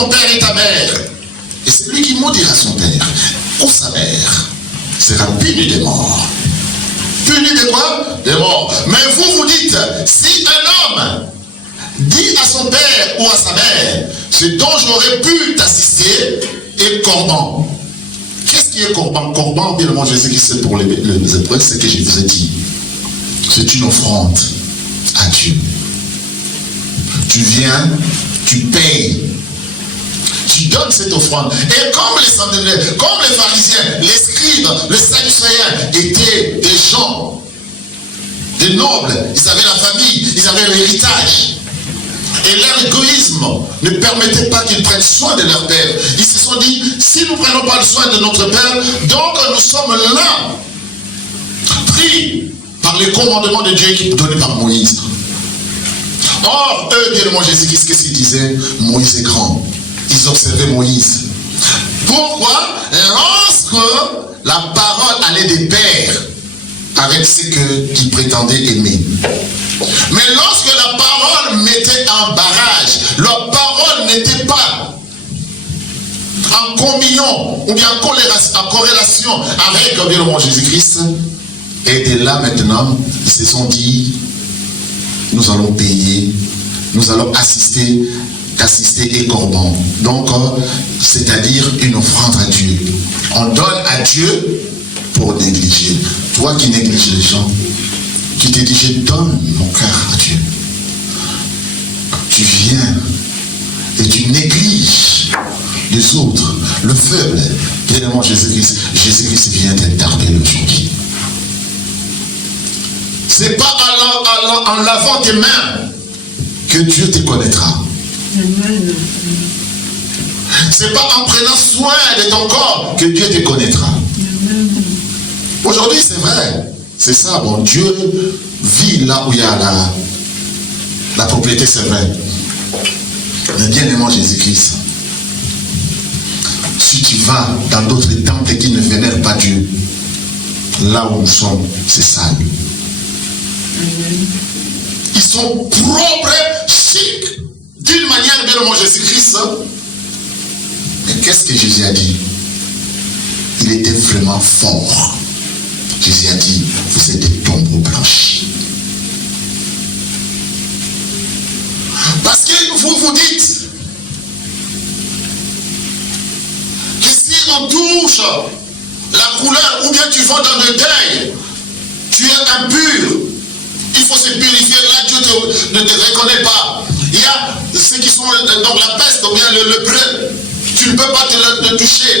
ton père et ta mère. Et celui qui maudira son père ou sa mère sera puni de mort. Puni de quoi? De mort. Mais vous dites, si un homme dit à son père ou à sa mère, ce dont j'aurais pu t'assister est corban. Qu'est-ce qui est corban? Corban, bien évidemment, je sais que c'est pour les épreuves, c'est ce que je vous ai dit. C'est une offrande à Dieu. Tu viens, tu payes, tu donnes cette offrande. Et comme les pharisiens, les scribes, les sadducéens étaient des gens, des nobles, ils avaient la famille, ils avaient l'héritage. Et leur égoïsme ne permettait pas qu'ils prennent soin de leur père. Ils se sont dit, si nous ne prenons pas le soin de notre père, donc nous sommes là, pris par les commandements de Dieu donnés par Moïse. Or, eux, bien évidemment, Jésus-Christ, qu'est-ce qu'ils disaient? Moïse est grand. Ils observaient Moïse. Pourquoi? Lorsque la parole allait des pères avec ce qu'ils prétendaient aimer. Mais lorsque la parole mettait en barrage, la parole n'était pas en communion ou bien en corrélation avec bien évidemment Jésus-Christ, et de là maintenant, ils se sont dit, nous allons payer, nous allons assister et corban. Donc, c'est-à-dire une offrande à Dieu. On donne à Dieu pour négliger. Toi qui négliges les gens, qui te dis, je donne mon cœur à Dieu. Tu viens et tu négliges les autres, le faible. Bien évidemment, Jésus-Christ vient t'interpeller aujourd'hui. C'est pas en lavant tes mains que Dieu te connaîtra. C'est pas en prenant soin de ton corps que Dieu te connaîtra. Aujourd'hui, c'est vrai. C'est ça, bon, Dieu vit là où il y a la propriété, c'est vrai. Mais bien aimant Jésus-Christ, si tu vas dans d'autres temples qui ne vénèrent pas Dieu, là où nous sommes, c'est sale. Ils sont propres, chics, d'une manière, bien aimant Jésus-Christ. Mais qu'est-ce que Jésus a dit? Il était vraiment fort. Jésus a dit, vous êtes des tombeaux blanchis. Parce que vous vous dites que si on touche la couleur ou bien tu vas dans le deuil, tu es impur. Il faut se purifier. Là, Dieu ne te reconnaît pas. Il y a ceux qui sont dans la peste ou bien le breu. Tu ne peux pas te toucher.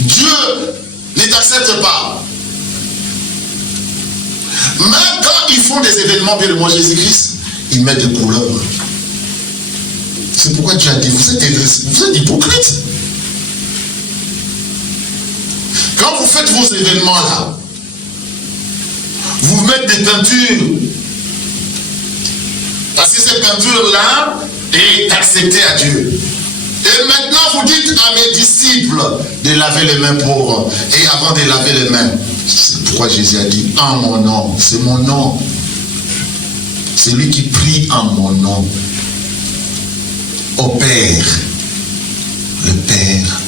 Dieu ne t'accepte pas. Même quand ils font des événements, bien le moi Jésus-Christ, ils mettent des couleurs. C'est pourquoi Dieu a dit, vous êtes hypocrites. Quand vous faites vos événements là, vous mettez des peintures. Parce que cette peinture-là est acceptée à Dieu. Et maintenant, vous dites à mes disciples de laver les mains et avant de laver les mains. C'est pourquoi Jésus a dit, en mon nom, c'est mon nom. C'est lui qui prie en mon nom. Au Père, le Père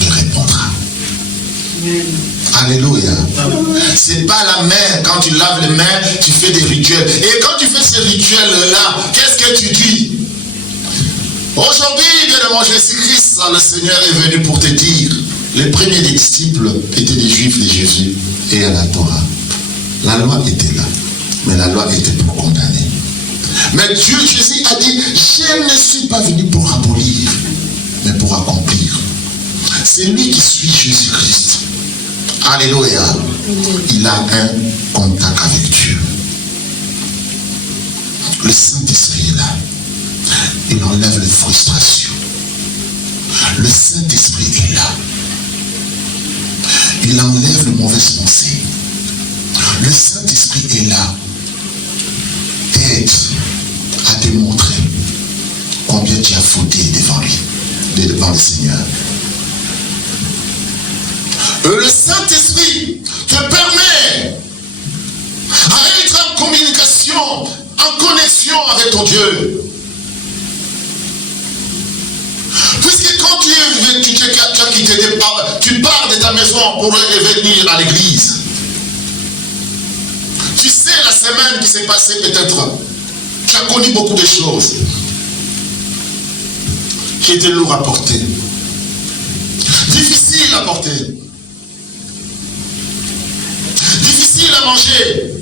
lui répondra. Amen. Alléluia. C'est pas la main. Quand tu laves les mains, tu fais des rituels. Et quand tu fais ces rituels-là, qu'est-ce que tu dis? Aujourd'hui, bien aimant Jésus-Christ, le Seigneur est venu pour te dire, les premiers disciples étaient des Juifs de Jésus et à la Torah. La loi était là, mais la loi était pour condamner. Mais Dieu, Jésus a dit, je ne suis pas venu pour abolir, mais pour accomplir. C'est lui qui suit Jésus-Christ. Alléluia. Il a un contact avec Dieu. Le Saint-Esprit est là. Il enlève les frustrations. Le Saint-Esprit est là. Il enlève les mauvaises pensées. Le Saint-Esprit est là. T'aide à démontrer combien tu as fauté devant lui, devant le Seigneur. Le Saint-Esprit te permet à être en communication, en connexion avec ton Dieu. quand tu as quitté, tu pars de ta maison pour revenir à l'église. Tu sais la semaine qui s'est passée peut-être. Tu as connu beaucoup de choses qui étaient lourdes à porter. Difficiles à porter. Difficiles à manger.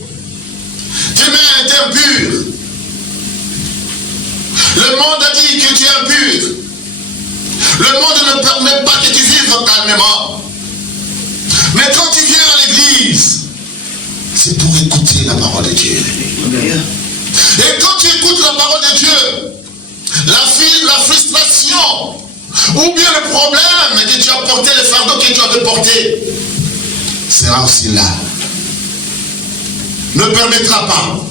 Tes mains étaient impures. Le monde a dit que tu es impur. Le monde ne permet pas que tu vives calmement. Mais quand tu viens à l'église, c'est pour écouter la parole de Dieu. Et quand tu écoutes la parole de Dieu, la frustration, ou bien le problème que tu as porté, le fardeau que tu avais porté, sera aussi là. Ne permettra pas.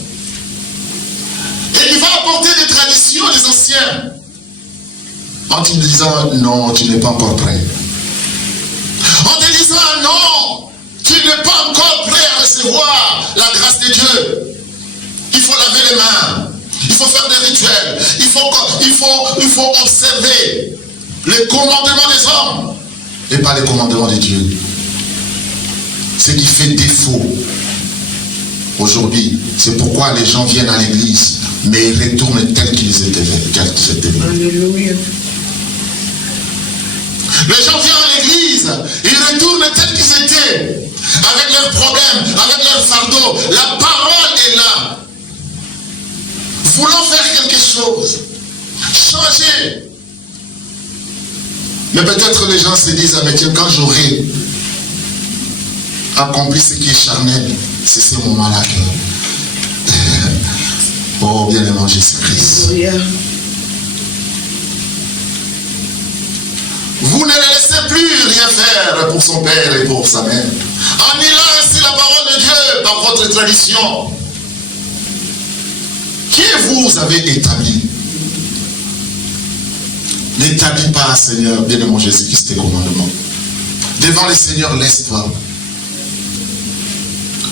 Et il va apporter des traditions des anciens. En te disant, non, tu n'es pas encore prêt. En te disant, non, tu n'es pas encore prêt à recevoir la grâce de Dieu. Il faut laver les mains. Il faut faire des rituels. Il faut observer les commandements des hommes et pas les commandements de Dieu. Ce qui fait défaut aujourd'hui, c'est pourquoi les gens viennent à l'église, mais ils retournent tels qu'ils étaient. Alléluia. Les gens viennent à l'église, ils retournent tels qu'ils étaient, avec leurs problèmes, avec leurs fardeaux. La parole est là. Voulant faire quelque chose, changer. Mais peut-être les gens se disent, ah mais tiens, quand j'aurai accompli ce qui est charnel, c'est ce moment-là que... Oh, bien-aimé Jésus-Christ. Alléluia. Vous ne le laissez plus rien faire pour son père et pour sa mère. Annihilant ainsi la parole de Dieu par votre tradition. Qui vous avez établi? N'établis pas, Seigneur, bien-aimé Jésus-Christ, tes commandements. Devant le Seigneur, laisse-toi.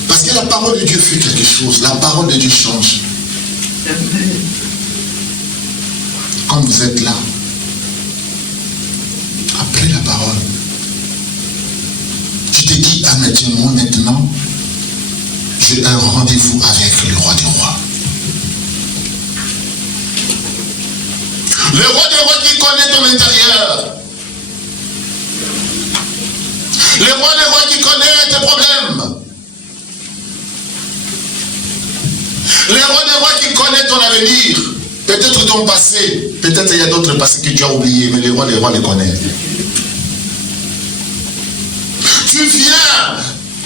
Parce que la parole de Dieu fait quelque chose. La parole de Dieu change. Amen. Comme vous êtes là, après la parole, tu te dis, ah mais tiens, moi maintenant, j'ai un rendez-vous avec le roi des rois. Le roi des rois qui connaît ton intérieur. Le roi des rois qui connaît tes problèmes. Le roi des rois qui connaît ton avenir. Peut-être ton passé. Peut-être il y a d'autres passés que tu as oubliés, mais le roi des rois les connaît. Tu viens.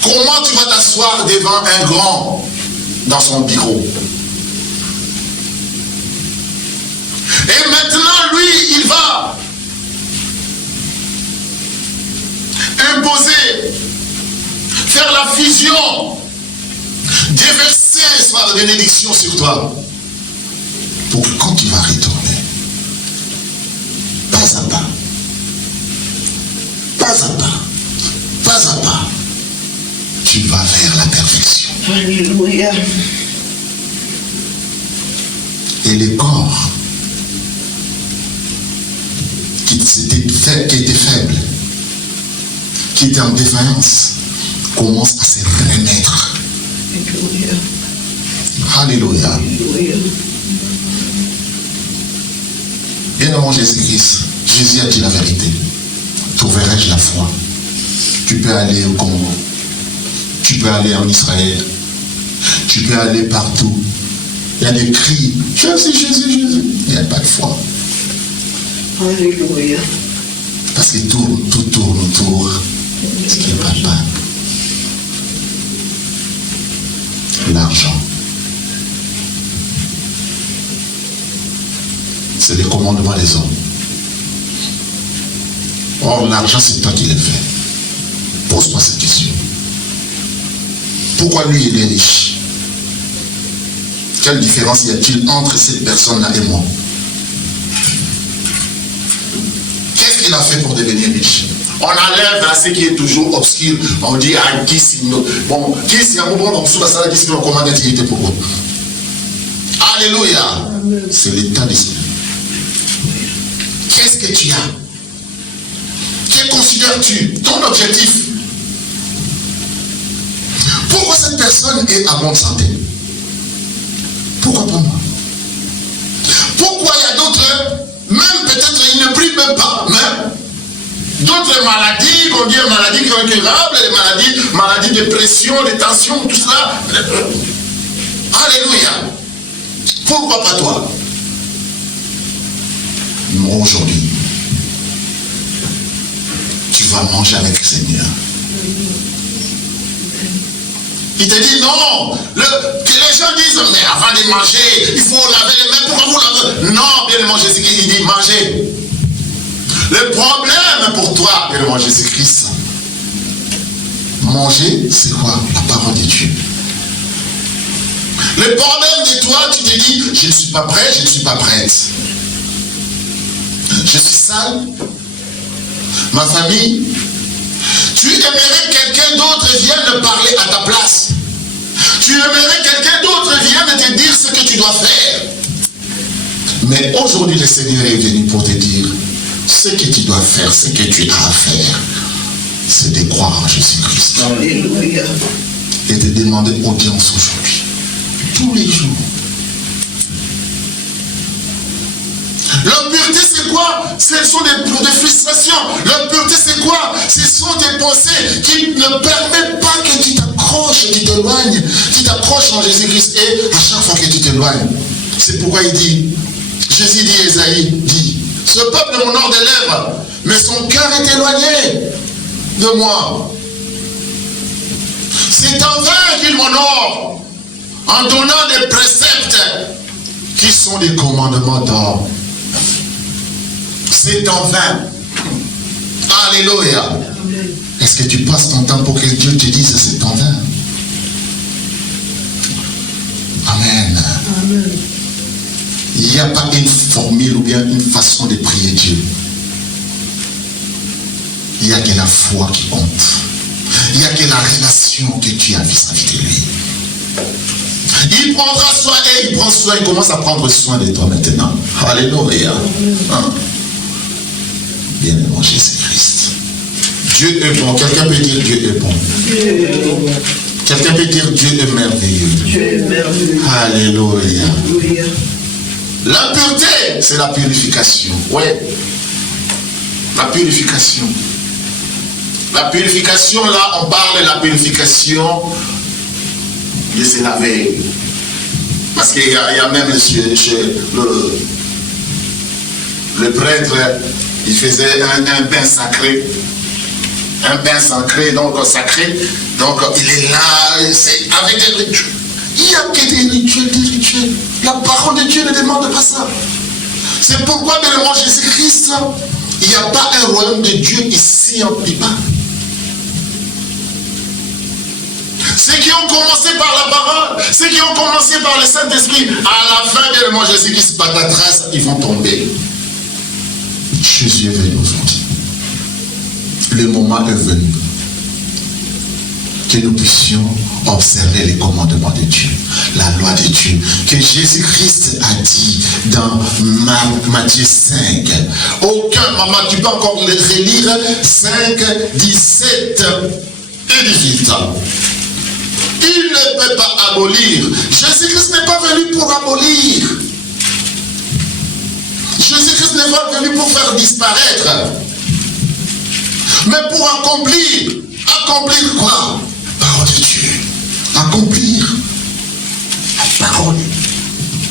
Comment tu vas t'asseoir devant un grand dans son bureau? Et maintenant, lui, il va imposer, faire la fusion, déverser sa bénédiction sur toi. Pour que quand tu vas retourner, pas à pas, pas à pas, pas à pas, tu vas vers la perfection. Alléluia. Et le corps qui était faible, qui était en défaillance, commence à se remettre. Alléluia. Alléluia. Alléluia. Bien-aimé Jésus-Christ, Jésus a dit la vérité. Trouverai-je la foi? Tu peux aller au Congo, tu peux aller en Israël, tu peux aller partout. Il y a des cris, Jésus, Jésus, Jésus. Il n'y a pas de foi. Alléluia. Parce que tout tourne autour de ce qui n'est pas le pain. L'argent. C'est le commandement des hommes. Or, l'argent, c'est toi qui le fais. Pose-toi cette question. Pourquoi lui, il est riche? Quelle différence y a-t-il entre cette personne-là et moi? Qu'est-ce qu'il a fait pour devenir riche? On enlève à ce qui est toujours obscur. On dit à qui si nous. Bon, qui si un moment on sous ça, qui si nous commande était pour vous. Alléluia. C'est l'état d'esprit. Qu'est-ce que tu as? considères-tu ton objectif? Pourquoi cette personne est à bonne santé? Pourquoi pas moi? Pourquoi il y a d'autres, même peut-être ils ne prient même pas, mais d'autres maladies, qu'on dit maladies incurables, les maladies de pression, de tension, tout cela. Alléluia. Pourquoi pas toi? Moi aujourd'hui, tu vas manger avec le Seigneur. Il te dit non, que les gens disent, mais avant de manger, il faut laver les mains, pourquoi vous lavez? Non, bien aimé Jésus-Christ, il dit mangez. Le problème pour toi, bien aimé Jésus-Christ, manger, c'est quoi? La parole de Dieu. Le problème de toi, tu te dis, je ne suis pas prêt, je ne suis pas prête. Je suis sale. Ma famille. Tu aimerais que quelqu'un d'autre vienne parler à ta place. Tu aimerais que quelqu'un d'autre vienne te dire ce que tu dois faire. Mais aujourd'hui, le Seigneur est venu pour te dire, ce que tu dois faire, ce que tu as à faire, c'est de croire en Jésus-Christ. Alléluia. Et de demander audience aujourd'hui. Tous les jours. L'impureté, c'est quoi? Ce sont des frustrations. L'impureté, c'est quoi? Ce sont des pensées qui ne permettent pas que tu t'accroches, tu t'éloignes. Tu t'accroches en Jésus-Christ. Et à chaque fois que tu t'éloignes, c'est pourquoi il dit, Jésus dit, Esaïe dit, ce peuple m'honore des lèvres, mais son cœur est éloigné de moi. C'est en vain qu'il m'honore, en donnant des préceptes qui sont des commandements d'or. C'est en vain. Alléluia. Est-ce que tu passes ton temps pour que Dieu te dise c'est en vain? Amen. Amen. Il n'y a pas une formule ou bien une façon de prier Dieu. Il n'y a que la foi qui compte. Il n'y a que la relation que tu as vis-à-vis de lui. Il prendra soin et il prend soin, il commence à prendre soin de toi maintenant. Alléluia. Hein? Bien-aimé Jésus-Christ. Dieu est bon. Quelqu'un peut dire Dieu est bon. Quelqu'un peut dire Dieu est merveilleux. Dieu est merveilleux. Alléluia. Alléluia. L'impureté, c'est la purification. Oui. La purification. La purification, là, on parle de la purification de se laver. Parce qu'il y a même chez le prêtre, il faisait un bain sacré. Un bain sacré, donc sacré. Donc il est là, c'est avec des rituels. Il n'y a que des rituels, La parole de Dieu ne demande pas ça. C'est pourquoi, bien aimé Jésus-Christ, il n'y a pas un royaume de Dieu ici en Pipa. Ceux qui ont commencé par la parole, ceux qui ont commencé par le Saint-Esprit, à la fin, bien aimé Jésus-Christ, par ta trace, ils vont tomber. Jésus est venu aujourd'hui. Le moment est venu que nous puissions observer les commandements de Dieu, la loi de Dieu, que Jésus-Christ a dit dans Matthieu 5. Aucun, maman, tu peux encore le relire, 5, 17 et 18. Il ne peut pas abolir. Jésus-Christ n'est pas venu pour abolir. Jésus-Christ n'est pas venu pour faire disparaître, mais pour accomplir. Accomplir quoi? La parole de Dieu. Accomplir la parole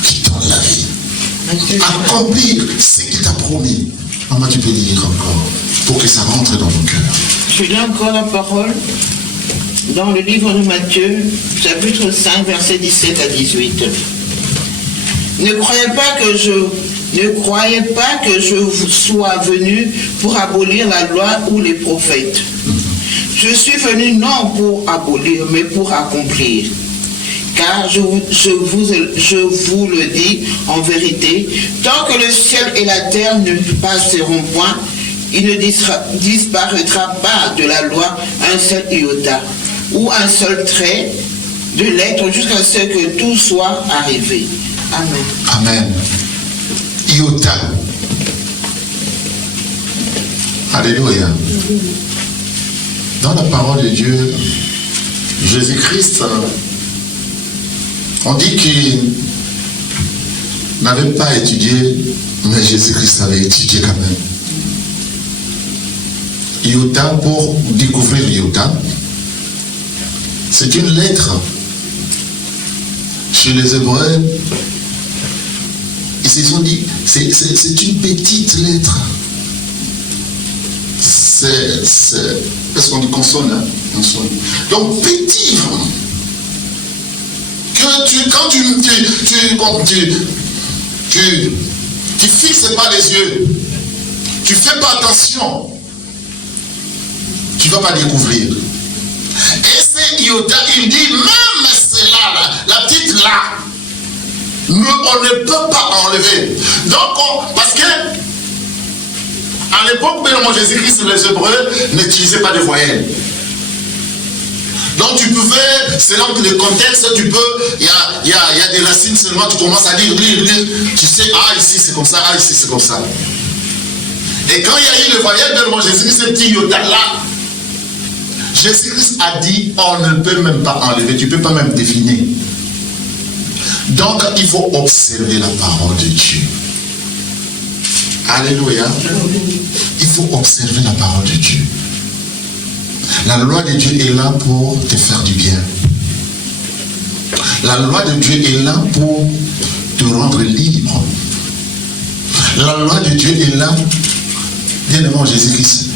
qui donne la vie. Accomplir ce qu'il t'a promis. Maman, tu peux lire encore pour que ça rentre dans nos cœurs. Je lis encore la parole dans le livre de Matthieu, chapitre 5, versets 17 à 18. Ne croyez pas que je sois venu pour abolir la loi ou les prophètes. Je suis venu non pour abolir, mais pour accomplir. Car je vous le dis en vérité, tant que le ciel et la terre ne passeront point, il ne disparaîtra pas de la loi un seul iota ou un seul trait de lettre jusqu'à ce que tout soit arrivé. Amen. Amen. Iota. Alléluia. Dans la parole de Dieu, Jésus-Christ, on dit qu'il n'avait pas étudié, mais Jésus-Christ avait étudié quand même. Iota, pour découvrir Iota, c'est une lettre. Chez les Hébreux, ils se sont dit, c'est une petite lettre. Est-ce qu'on dit consonne, hein? Consonne. Donc petit, que quand tu fixes pas les yeux, tu fais pas attention, tu vas pas découvrir. Et c'est Iota, il dit même celle-là, la petite là, on ne peut pas enlever. Donc, parce que à l'époque, où Jésus-Christ, les Hébreux n'utilisaient pas de voyelles. Donc tu pouvais, selon le contexte, tu peux, il y a des racines seulement, tu commences à lire, tu sais, ah ici c'est comme ça, ah ici c'est comme ça. Et quand il y a eu le voyelle, Jésus-Christ, ce petit iota là, Jésus-Christ a dit, on ne peut même pas enlever, tu ne peux pas même définir. Donc il faut observer la parole de Dieu. Alléluia. Il faut observer la parole de Dieu. La loi de Dieu est là pour te faire du bien. La loi de Dieu est là pour te rendre libre. La loi de Dieu est là, bien avant Jésus-Christ,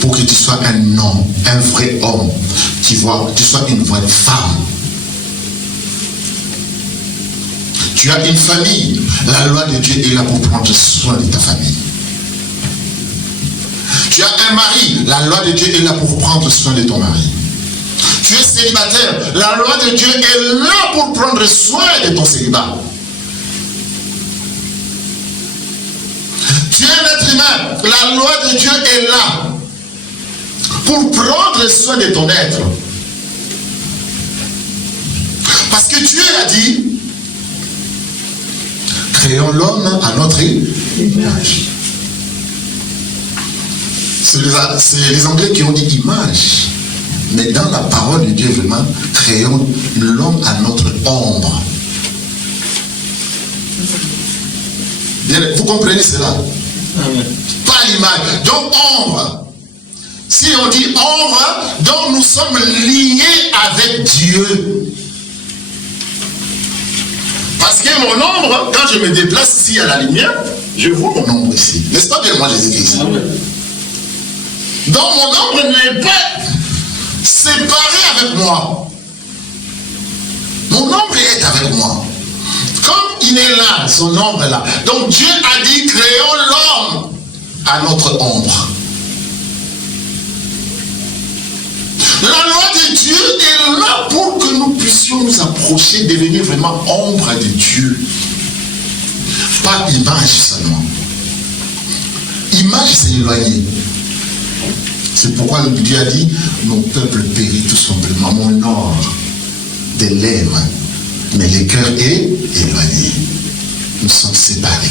pour que tu sois un homme, un vrai homme. Tu vois, tu sois une vraie femme. Tu as une famille. La loi de Dieu est là pour prendre soin de ta famille. Tu as un mari. La loi de Dieu est là pour prendre soin de ton mari. Tu es célibataire. La loi de Dieu est là pour prendre soin de ton célibat. Tu es un être humain. La loi de Dieu est là pour prendre soin de ton être. Parce que Dieu a dit, créons l'homme à notre image. C'est les Anglais qui ont dit image. Mais dans la parole de Dieu, vraiment, créons l'homme à notre ombre. Bien, vous comprenez cela? Amen. Pas l'image. Donc ombre. Si on dit ombre, donc nous sommes liés avec Dieu. Parce que mon ombre, quand je me déplace ici à la lumière, je vois mon ombre ici. N'est-ce pas bien moi Jésus-Christ? Donc mon ombre n'est pas séparé avec moi. Mon ombre est avec moi. Comme il est là, son ombre est là. Donc Dieu a dit, créons l'homme à notre ombre. La loi de Dieu est là pour que nous puissions nous approcher, devenir vraiment ombre de Dieu. Pas image seulement. Image, c'est éloigné. C'est pourquoi Dieu a dit, mon peuple périt tout simplement. Mon or des lèvres, mais le cœur est éloigné. Nous sommes séparés.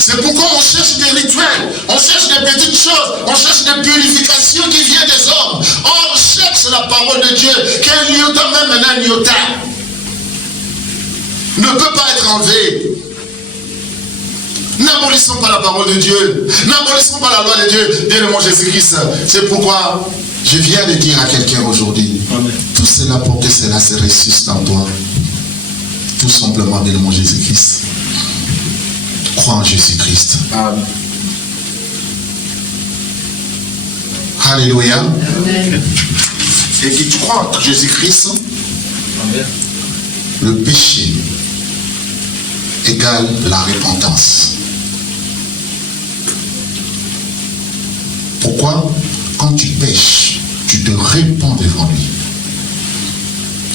C'est pourquoi on cherche des rituels, on cherche des petites choses, on cherche des purifications qui viennent des hommes. On cherche la parole de Dieu, qu'un iota, même un iota, ne peut pas être enlevé. N'abolissons pas la parole de Dieu, n'abolissons pas la loi de Dieu, bien-aimé Jésus-Christ. C'est pourquoi je viens de dire à quelqu'un aujourd'hui, tout cela pour que cela se ressuscite en toi. Tout simplement, bien-aimé Jésus-Christ. Crois en Jésus-Christ. Amen. Alléluia. Amen. Et que tu crois en Jésus-Christ, le péché égale la repentance. Pourquoi? Quand tu pêches, tu te répands devant lui.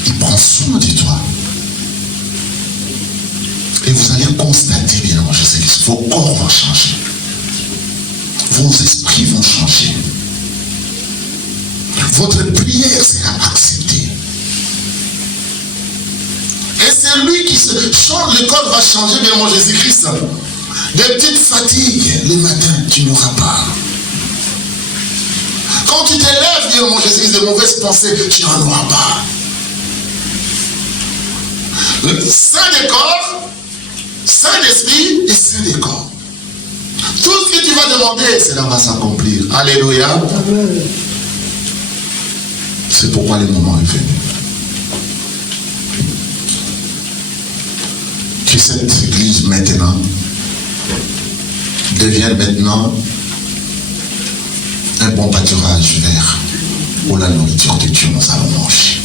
Il prend soin de toi. Et vous allez constater, bien sûr, que vos corps vont changer. Vos esprits vont changer. Votre prière sera acceptée. Et c'est lui qui se change, le corps va changer, bien sûr, Jésus-Christ. Des petites fatigues le matin, tu n'auras pas. Quand tu t'élèves, dire mon Jésus, de mauvaises pensées, tu n'en auras pas. Saint des corps, saint d'esprit et saint des corps. Tout ce que tu vas demander, cela va s'accomplir. Alléluia. Amen. C'est pourquoi le moment est venu. Que cette église maintenant devienne maintenant un bon pâturage vert pour la nourriture que Dieu nous allons manger.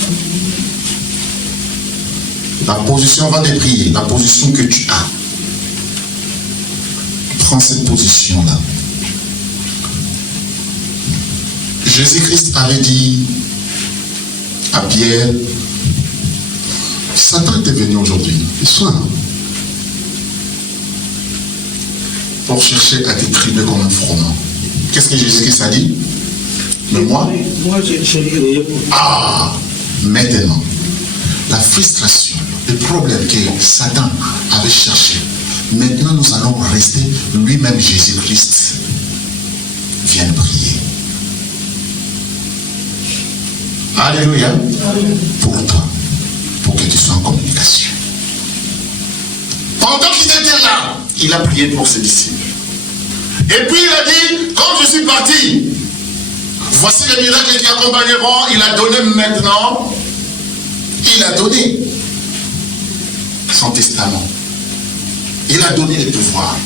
La position va te prier, la position que tu as. Prends cette position-là. Jésus-Christ avait dit à Pierre, Satan était venu aujourd'hui, le soir, pour chercher à t'écrire comme un froment. Qu'est-ce que Jésus-Christ a dit? Mais moi, maintenant, la frustration, le problème que Satan avait cherché, maintenant nous allons rester, lui-même Jésus-Christ vient prier. Alléluia. Pour toi, pour que tu sois en communication. Pendant qu'il était là, il a prié pour ses disciples. Et puis il a dit, quand je suis parti, voici les miracles qui accompagneront. Il a donné maintenant, il a donné son testament. Il a donné les pouvoirs.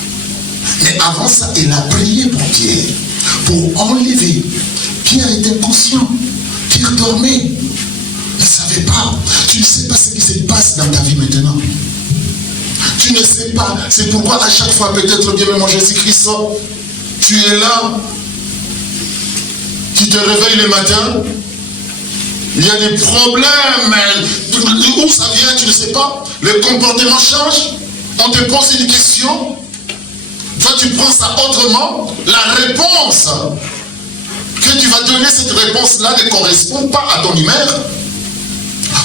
Mais avant ça, il a prié pour Pierre, pour enlever. Pierre était conscient. Pierre dormait. Il ne savait pas. Tu ne sais pas ce qui se passe dans ta vie maintenant. Tu ne sais pas. C'est pourquoi à chaque fois, peut-être bien, mon Jésus-Christ, tu es là. Tu te réveilles le matin. Il y a des problèmes. Où ça vient, tu ne sais pas. Le comportement change. On te pose une question. Toi, tu prends ça autrement. La réponse que tu vas donner, cette réponse-là ne correspond pas à ton humeur.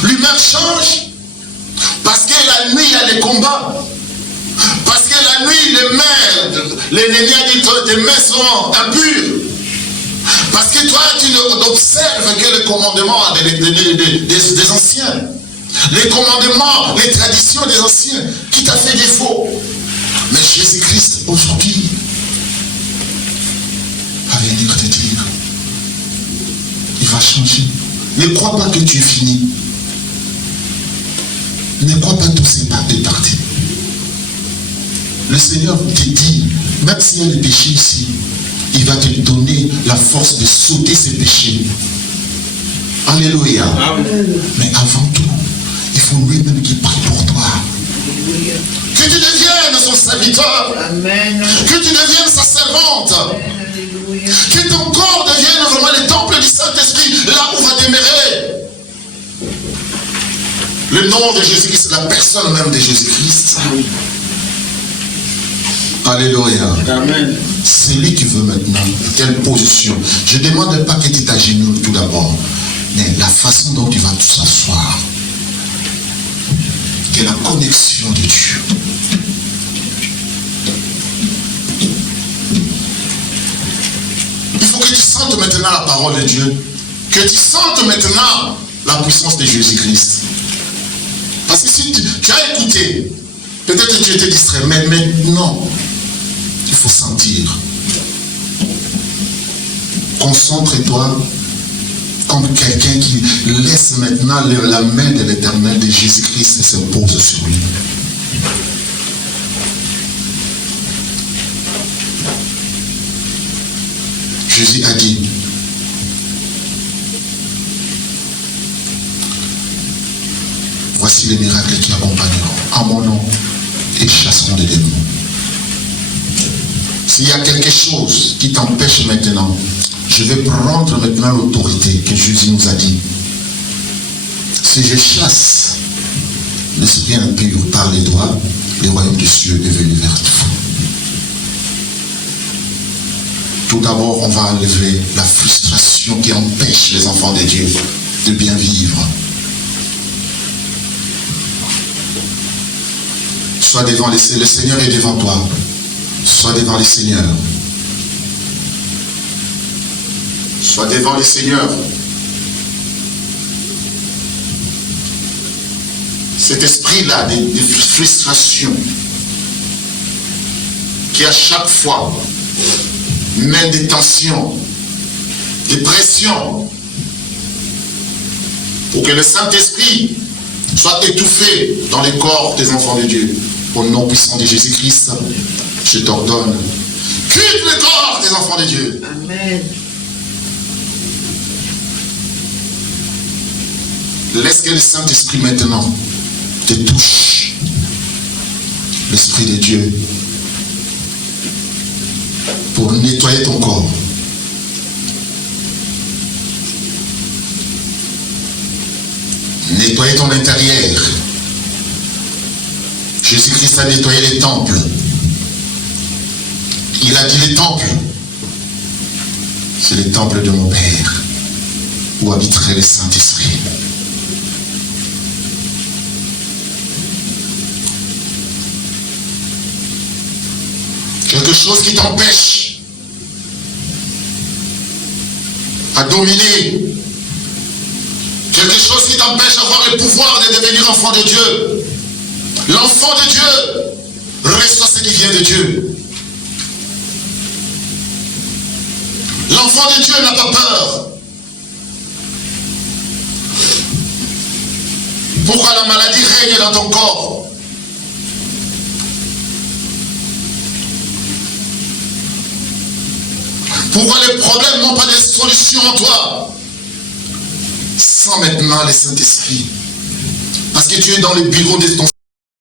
L'humeur change. Parce que la nuit, il y a des combats. Parce que la nuit, l'ennemi a dit que tes mains seront impures. Parce que toi, tu n'observes que le commandement des anciens. Les commandements, les traditions des anciens qui t'a fait défaut. Mais Jésus-Christ, aujourd'hui, va venir te dire, il va changer. Ne crois pas que tu es fini. Ne crois pas que tout c'est parti. Le Seigneur te dit, même s'il y a des péchés ici, il va te donner la force de sauter ces péchés. Alléluia. Amen. Mais avant tout, il faut lui-même qui prie pour toi. Alléluia. Que tu deviennes son serviteur. Amen. Que tu deviennes sa servante. Amen. Que ton corps devienne vraiment le temple du Saint-Esprit, là où va demeurer le nom de Jésus-Christ, la personne même de Jésus-Christ. Alléluia. Amen. C'est lui qui veut maintenant quelle position. Je ne demande pas que tu t'agenouilles tout d'abord, mais la façon dont tu vas tout s'asseoir, que la connexion de Dieu. Il faut que tu sentes maintenant la parole de Dieu, que tu sentes maintenant la puissance de Jésus-Christ. Parce que si tu as écouté, peut-être que tu étais distrait, mais maintenant, il faut sentir. Concentre-toi comme quelqu'un qui laisse maintenant la main de l'Éternel de Jésus-Christ se pose sur lui. Jésus a dit, voici les miracles qui accompagneront en mon nom et chasseront des démons. S'il y a quelque chose qui t'empêche maintenant, je vais prendre maintenant l'autorité que Jésus nous a dit. Si je chasse l'esprit impur par les doigts, le royaume des cieux est venu vers toi. Tout d'abord, on va enlever la frustration qui empêche les enfants de Dieu de bien vivre. Sois devant le Seigneur est devant toi. Sois devant les seigneurs. Sois devant les seigneurs. Cet esprit-là de frustration qui à chaque fois mène des tensions, des pressions, pour que le Saint-Esprit soit étouffé dans les corps des enfants de Dieu. Au nom puissant de Jésus-Christ, je t'ordonne, quitte le corps des enfants de Dieu. Amen. Laisse que le Saint-Esprit maintenant te touche. L'Esprit de Dieu, pour nettoyer ton corps. Nettoyer ton intérieur. Jésus-Christ a nettoyé les temples. Il a dit les temples. C'est les temples de mon Père où habiterait le Saint-Esprit. Quelque chose qui t'empêche à dominer. Quelque chose qui t'empêche d'avoir le pouvoir de devenir enfant de Dieu. L'enfant de Dieu reçoit ce qui vient de Dieu. L'enfant de Dieu n'a pas peur. Pourquoi la maladie règne dans ton corps? Pourquoi les problèmes n'ont pas de solution en toi? Sans maintenant le Saint-Esprit. Parce que tu es dans le bureau de ton